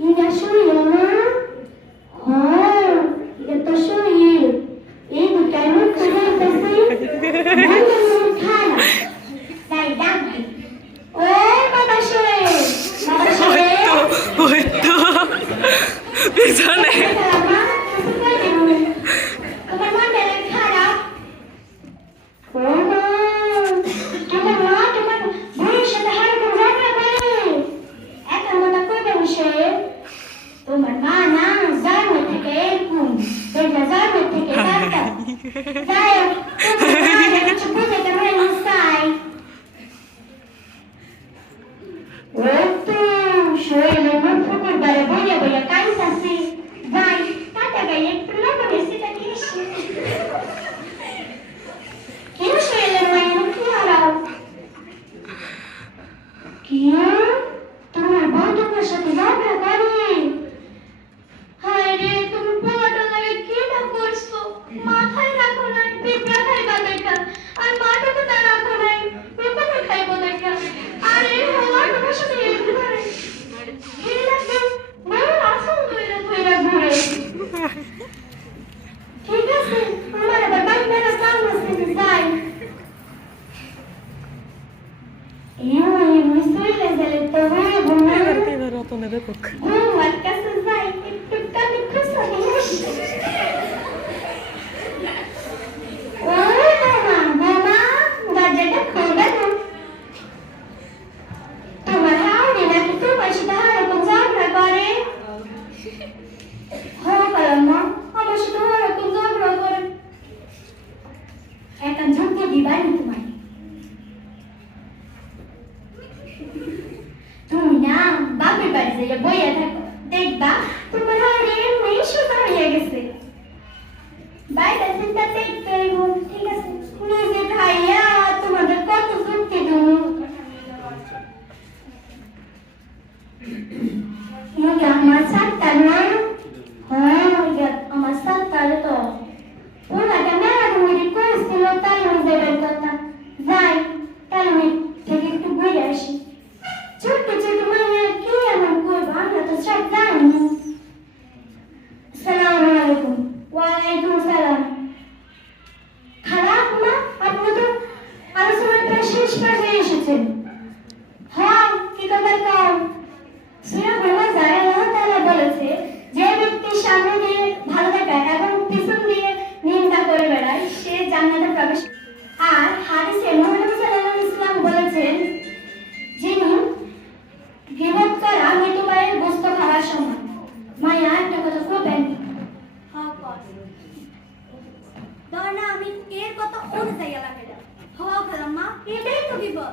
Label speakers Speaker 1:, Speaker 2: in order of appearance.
Speaker 1: ఈ దశలో Otu, şöyle bir fıkır bana boya boya വെറുതെ വരാത്തോന്നത് കൊക്ക് বাপের বাড়ি যাইয়া বইয়া থাকো দেখবা তোমার আর এমনি সুতা হইয়া গেছে। আলাইকুম ওয়ালাইকুম আসসালাম খারাপ মা আপনি তো আলোচনার শেষ পর্যায়ে এসেছেন ধর
Speaker 2: না আমি এর কথা অনুযায়ী এলাকাটা হ গেলাম মা এটাই তো বিপদ।